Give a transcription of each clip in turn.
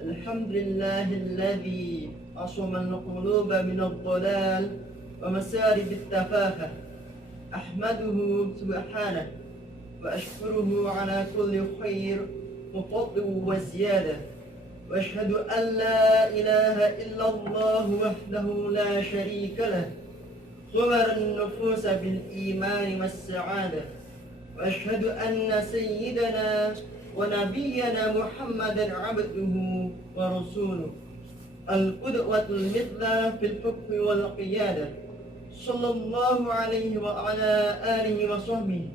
الحمد لله الذي عصم القلوب من الضلال ومسارب التفاهة. أحمده سبحانه وأشكره على كل خير وفضل وزيادة، وأشهد أن لا إله إلا الله وحده لا شريك له غمر النفوس بالإيمان والسعادة، وأشهد أن سيدنا ونبينا محمدا عبده ورسوله القدوة المثلى في الحكم والقيادة، صلى الله عليه وعلى آله وصحبه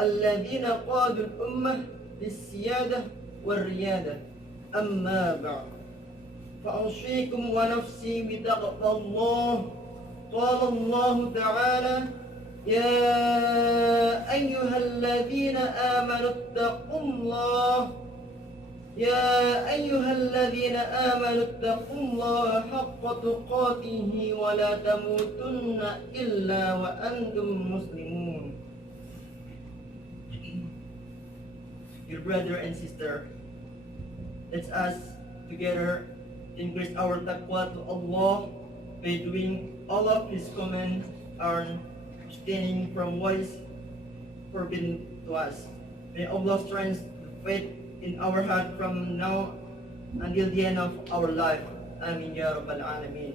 الذين قادوا الأمة للسيادة والريادة. أما بعد، فأوصيكم ونفسي بتقوى الله. قال الله تعالى: يا أيها الذين آمنوا اتقوا الله اتقوا الله حق تقاته ولا تموتن إلا وأنتم مسلمون. Dear brother and sister, let us together increase our taqwa to Allah by doing all of His commands and abstaining from what is forbidden to us. May Allah strengthen the faith in our heart from now until the end of our life. Amin ya Rabbal Alameen.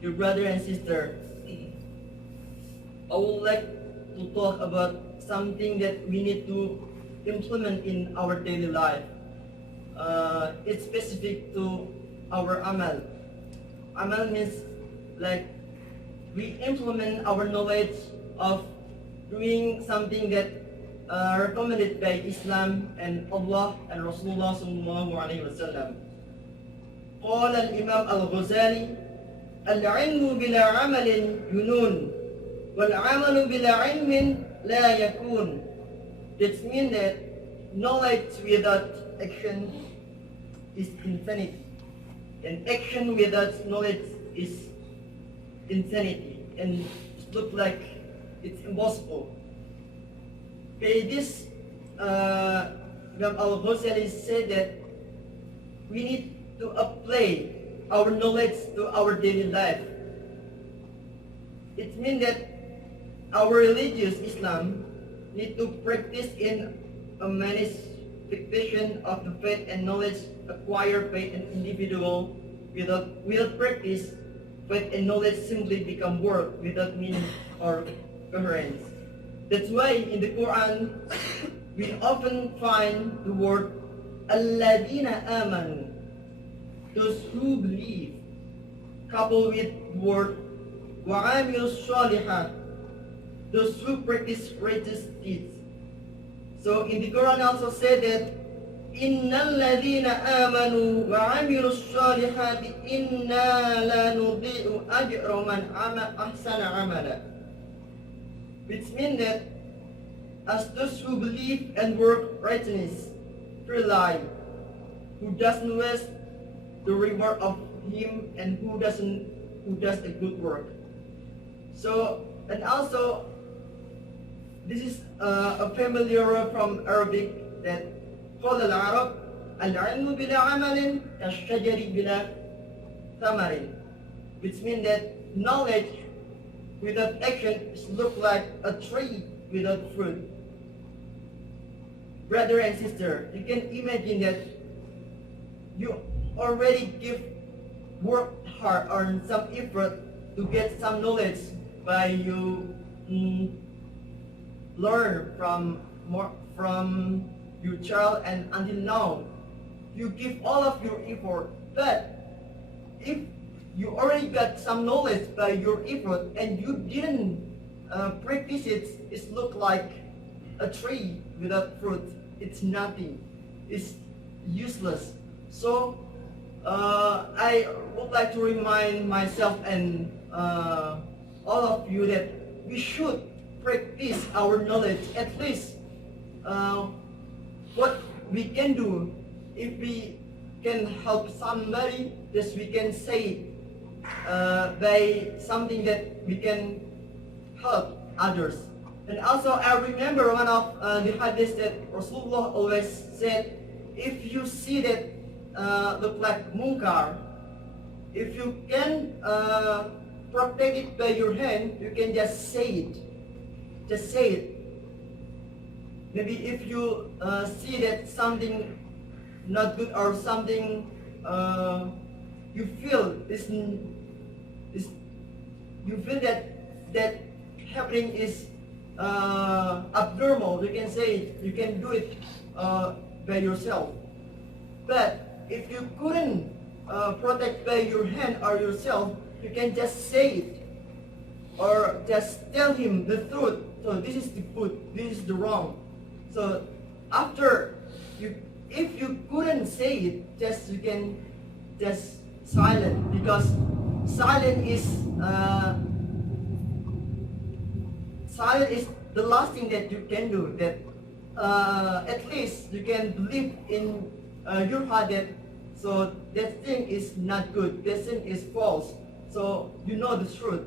Dear brother and sister, I would like to talk about something that we need to implement in our daily life. It's specific to our amal. Amal means like we implement our knowledge of doing something that recommended by Islam and Allah and Rasulullah sallallahu alaihi wasallam. قال الإمام الغزالي: العلم بلا عمل جنون والعمل بلا علم لا يكون. This means that knowledge without action is insanity, and action without knowledge is insanity, and it looks like it's impossible. By this, Imam Al-Ghazali said that we need to apply our knowledge to our daily life. It means that our religious Islam need to practice in a manifestation of the faith and knowledge acquired by an individual. Without practice, faith and knowledge simply become work without meaning or coherence. That's why in the Quran we often find the word alladina amanu, those who believe, coupled with the word wa'amilus shalihat, those who practice righteous deeds. So in the Quran also said that innal ladina amanu wa amilus solihati inna la nudhi'u ajra man ahsana amala, which means that as those who believe and work righteousness through life, who doesn't waste the reward of him and who does a good work. So, and also this is a familiar word from Arabic that قال العرب العلم بلا عمل كالشجر بلا ثمر, which means that knowledge without action look like a tree without fruit. Brother and sister, you can imagine that you already work hard on some effort to get some knowledge by you learn from your child, and until now you give all of your effort. But if you already got some knowledge by your effort and you didn't practice it, it look like a tree without fruit. It's nothing. It's useless. So I would like to remind myself and all of you that we should practice our knowledge. At least what we can do, if we can help somebody, just we can say by something that we can help others. And also I remember one of the hadiths that Rasulullah always said, if you see that look like munkar, if you can protect it by your hand, you can just say it. Just say it. Maybe if you see that something not good or something you feel is you feel that happening is abnormal, you can say it. You can do it by yourself. But if you couldn't protect by your hand or yourself, you can just say it or just tell him the truth. So this is the good, this is the wrong. So after you, if you couldn't say it, just you can just silent, because silent is the last thing that you can do. That at least you can believe in your heart that so that thing is not good, that thing is false. So you know the truth.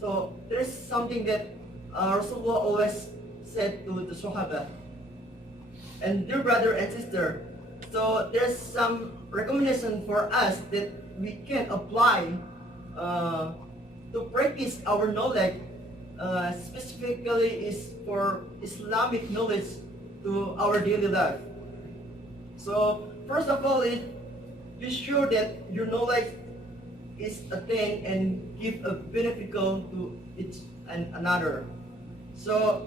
So there is something that Rasulullah always said to the Sahaba. And dear brother and sister, so there's some recommendation for us that we can apply to practice our knowledge, specifically is for Islamic knowledge to our daily life. So first of all, be sure that your knowledge is attained and give a beneficial to each and another. So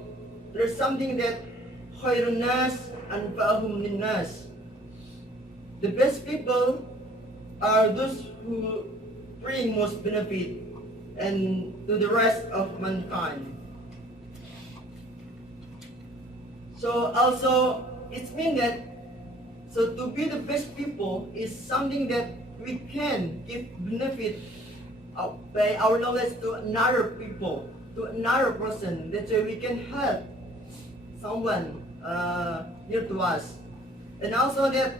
there's something that khairun nas anfa'uhum linnas. The best people are those who bring most benefit and to the rest of mankind. So also it means that so to be the best people is something that we can give benefit by our knowledge to another people, to another person. That's why we can help someone near to us. And also that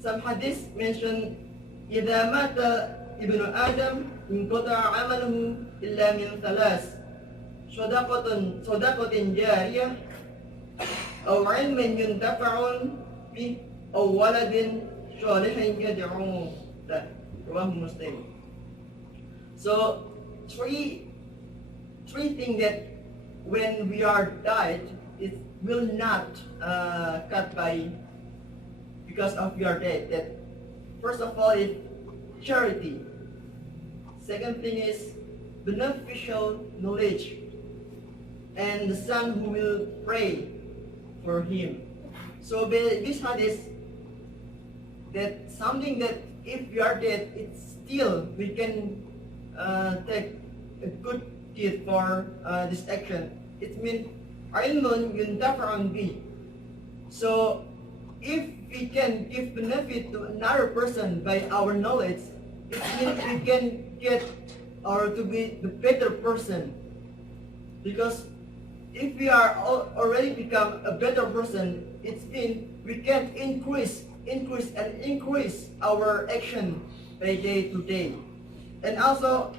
some hadith mention إذا مات ابن آدم انقطع عمله إلا من ثلاث صدقة جارية أو علم ينتفع به أو ولد صالح يدعو له. رواه Muslim. So three things that when we are died, it will not cut by because of your death. That first of all is charity. Second thing is beneficial knowledge, and the son who will pray for him. So this hadith that something that if we are dead, it's still we can take a good deed for this action. It means ilmun yuntafa'un bi. So if we can give benefit to another person by our knowledge, it means we can get or to be the better person. Because if we are already become a better person, it means we can increase our action by day to day. And also,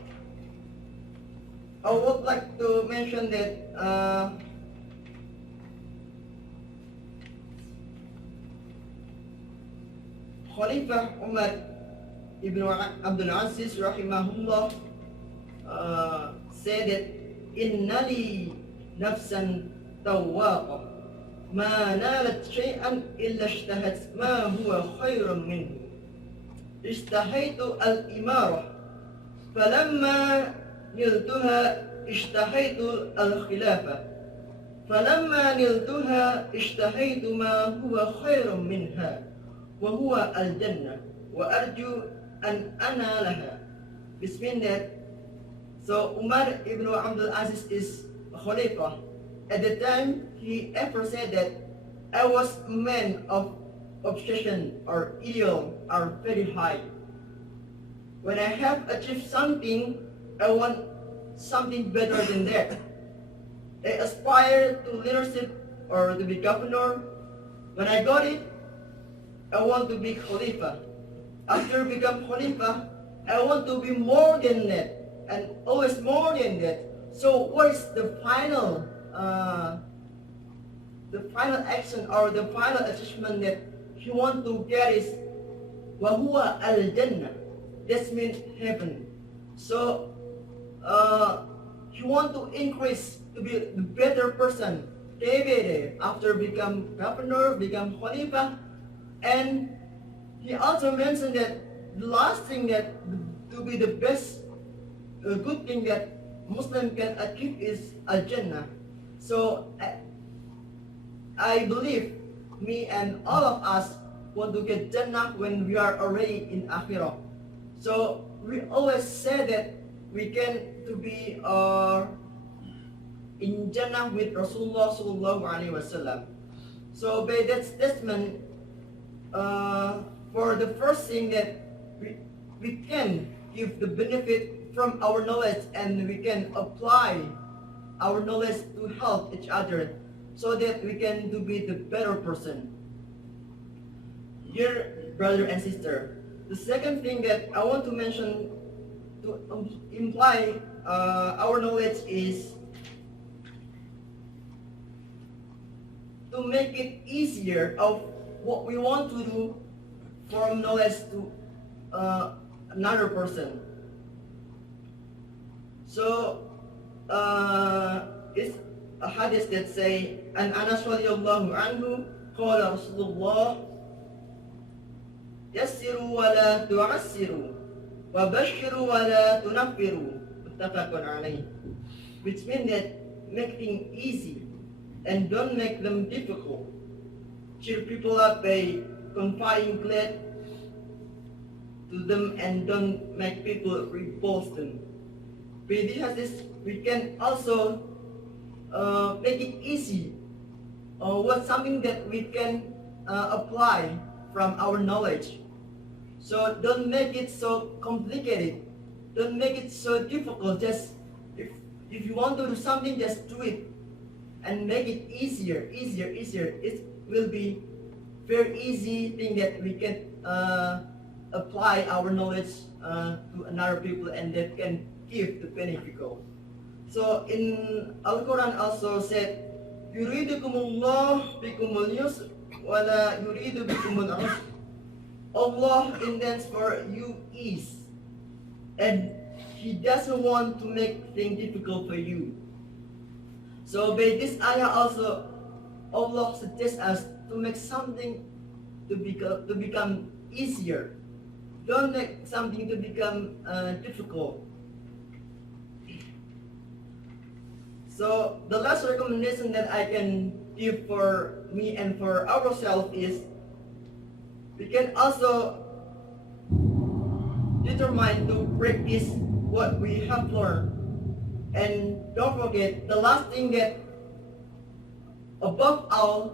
I would like to mention that Khalifah Umar ibn Abdul Aziz rahimahullah said that inna li nafsan tawwaqa ma nalat shay'an illa ishtahat ma huwa khayrun minhu ishtahaytu al-imara falamma niltuha ishtahaytu al-khilafah falamma niltuha ishtahaytu ma huwa khayrun minha wa huwa al-jannah wa arju an analaha. This means that so Umar ibn Abdul Aziz is a Khalifah. At the time, he ever said that I was a man of obsession or ideal are very high. When I have achieved something, I want something better than that. I aspire to leadership or to be governor. When I got it, I want to be Khalifa. After become Khalifa, I want to be more than that and always more than that. So what is the final the final action or the final achievement that he want to get is وَهُوَ al-Jannah. That means heaven. So he want to increase to be the better person day by day after become governor, become Khalifah, and he also mentioned that the last thing that to be the best good thing that Muslim can achieve is al-Jannah. So I believe me and all of us want to get Jannah when we are already in Akhirah. So we always say that we can to be in Jannah with Rasulullah sallallahu alaihi wasallam. So by that statement, for the first thing that we can give the benefit from our knowledge and we can apply our knowledge to help each other so that we can to be the better person. Dear brother and sister, the second thing that I want to mention to imply our knowledge is to make it easier of what we want to do from knowledge to another person. So it's a hadith that say, "An Anas radhiyallahu anhu, qala Rasulullah, yassiru wa la tu'assiru, wa bashiru wa la tunaffiru." Muttafaqun alayh. Which means that make things easy and don't make them difficult. Cheer people up by confiding glad to them and don't make people repulse them. With this, we can also make it easy. What's something that we can apply from our knowledge. So don't make it so complicated. Don't make it so difficult. Just if you want to do something, just do it and make it easier. It will be very easy thing that we can apply our knowledge to another people and that can give the benefit. So in Al-Quran also said, "Yuridukumullah bikumul yusr wa la yuridu bikumul usr." Allah intends for you ease, and He doesn't want to make things difficult for you. So by this ayah also, Allah suggests us to make something to become easier. Don't make something to become difficult. So the last recommendation that I can give for me and for ourselves is we can also determine to practice what we have learned. And don't forget the last thing that above all,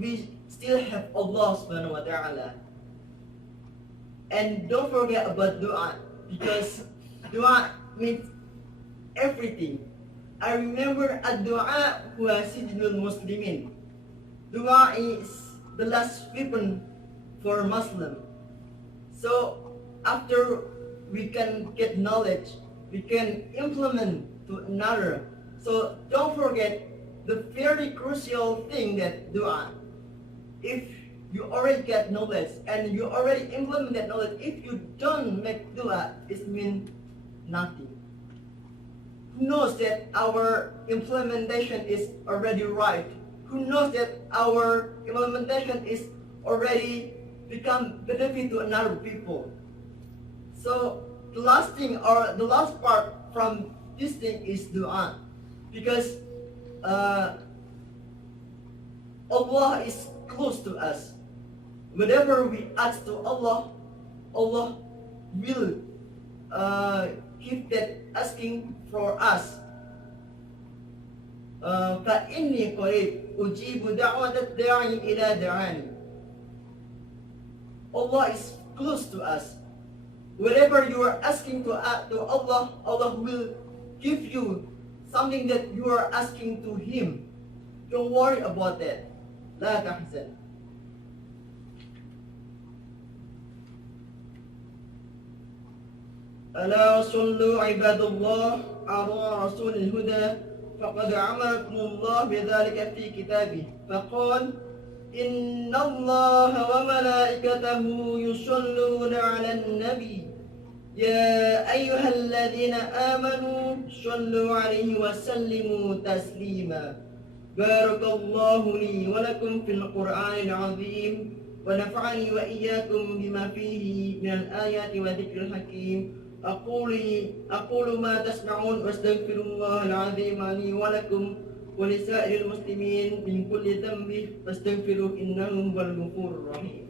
we still have Allah subhanahu wa ta'ala. And don't forget about dua, because dua means everything. I remember ad-dua huwa sijnul muslimin. Dua is the last weapon for Muslim. So after we can get knowledge, we can implement to another. So don't forget the very crucial thing that dua. If you already get knowledge and you already implement that knowledge, if you don't make dua, it means nothing. Who knows that our implementation is already right? Who knows that our implementation is already become benefit to another people? So the last thing or the last part from this thing is dua, because Allah is close to us. Whatever we ask to Allah, Allah will keep that asking for us. فَإِنِّي قَرِيبٌ أُجِيبُ دَعْوَةَ الدَّاعِ إِلَى دَعَانِ. Allah is close to us. Whatever you are asking to Allah, Allah will give you something that you are asking to Him. Don't worry about that. لا تحزن. ألا صلوا عباد الله على رسول الهدى فقد أمركم الله بذلك في كتابه فقال إن الله وملائكته يصلون على النبي يا أيها الذين آمنوا صلوا عليه وسلموا تسليما بارك الله لي ولكم في القرآن العظيم ونفعني وإياكم بما فيه من الآيات وذكر الحكيم أقول ما تسمعون واستغفر الله العظيم لي ولكم ولسائر المسلمين من كل ذنب فاستغفروه إنه هو الغفور الرحيم.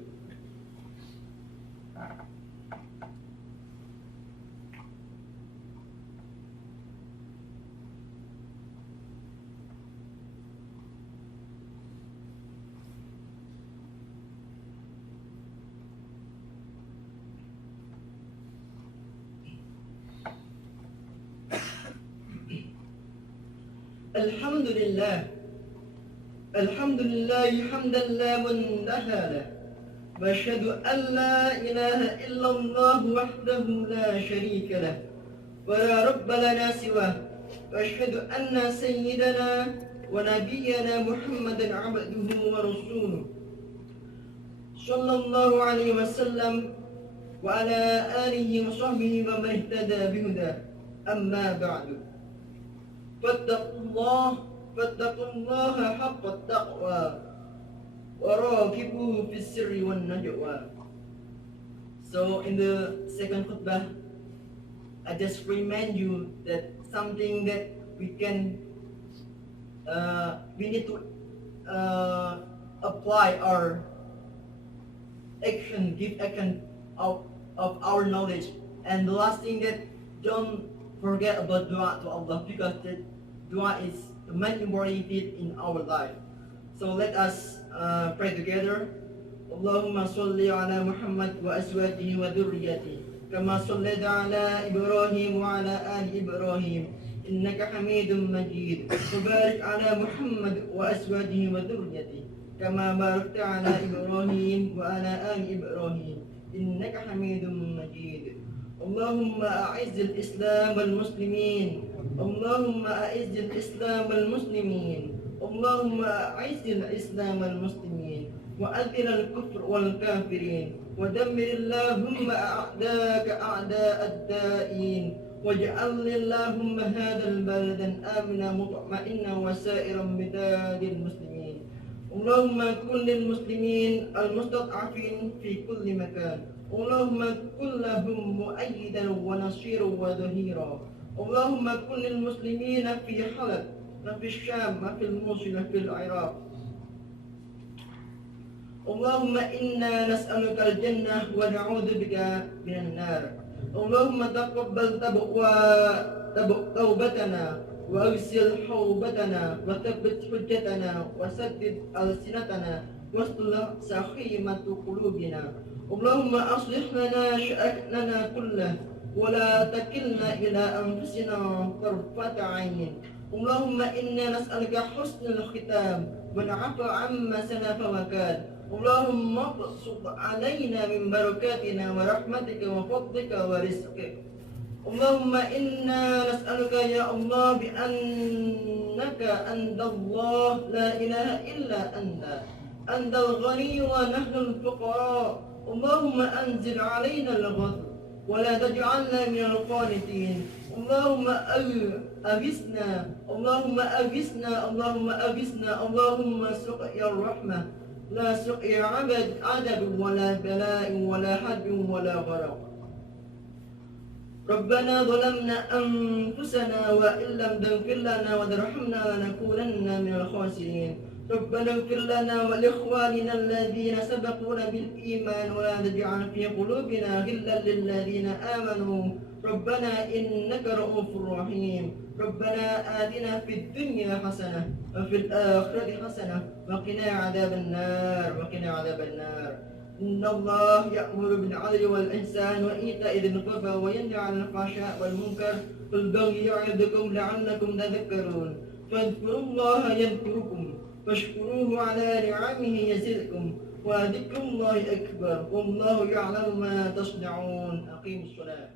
الحمد لله حمدا لا منتهى له وأشهد أن لا إله إلا الله وحده لا شريك له ولا رب لنا سواه وأشهد أن سيدنا ونبينا محمدا عبده ورسوله صلى الله عليه وسلم وعلى آله وصحبه ومن اهتدى بهداه أما بعد فاتقوا الله حق التقوى وراقبوه في السر والنجوى. So in the second khutbah, I just remind you that something that we need to apply our action, give action of our knowledge, and the last thing that don't forget about dua to Allah, because that dua is the main important thing in our life. So let us pray together. Allahumma salli ala Muhammad wa azwajihi wa dhurriyyatihi kama sallaita ala Ibrahim wa ala ali Ibrahim innaka Hamidum Majid. Wa barik ala Muhammad wa azwajihi wa dhurriyyatihi kama barakta ala Ibrahim wa ala ali Ibrahim innaka Hamidum Majid. اللهم أعز الإسلام والمسلمين اللهم أعز الإسلام والمسلمين اللهم أعز الإسلام والمسلمين وأذل الكفر والكافرين ودمر اللهم أعداءك أعداء الدائين واجعل اللهم هذا البلد آمنا مطمئنا وسائر بلاد المسلمين. اللهم كن للمسلمين المستضعفين في كل مكان. اللهم كن لهم مؤيدا ونصيرا وظهيرا. اللهم كن للمسلمين في حلب وفي الشام وفي الموصل وفي العراق. اللهم إنا نسألك الجنة ونعوذ بك من النار. اللهم تقبل توبتنا واغسل حوبتنا وثبت حجتنا وسدد ألسنتنا واصلح سخيمة قلوبنا. اللهم أصلح لنا شأننا كله ولا تكلنا إلى أنفسنا طرفة عين. اللهم إنا نسألك حسن الختام والعفو عما سلف وكان. اللهم ابسط علينا من بركاتنا ورحمتك وفضلك ورزقك. اللهم إنا نسألك يا الله بأنك أنت الله لا إله إلا أنت الغني ونحن الفقراء. اللهم أنزل علينا الغث ولا تجعلنا من القانتين. اللهم أغثنا اللهم أغثنا اللهم أغثنا اللهم سقيا الرحمة لا سقيا عدد ولا بلاء ولا حد ولا غرق. ربنا ظلمنا أنفسنا وإن لم تغفر لنا وترحمنا لنكونن من الخاسرين. ربنا اغفر لنا ولإخواننا الذين سبقونا بالإيمان ولا تجعل في قلوبنا غلا للذين آمنوا ربنا إنك رؤوف رحيم. ربنا آتنا في الدنيا حسنة وفي الآخرة حسنة وقنا عذاب النار. إن الله يأمر بالعدل والإحسان وإيتاء ذي القربى وينهى عن الفحشاء والمنكر والبغي يعظكم لعلكم تذكرون. فاذكروا الله يذكركم واشكروه على نعمه يزدكم وذكر الله أكبر والله يعلم ما تصنعون. أقيموا الصلاة.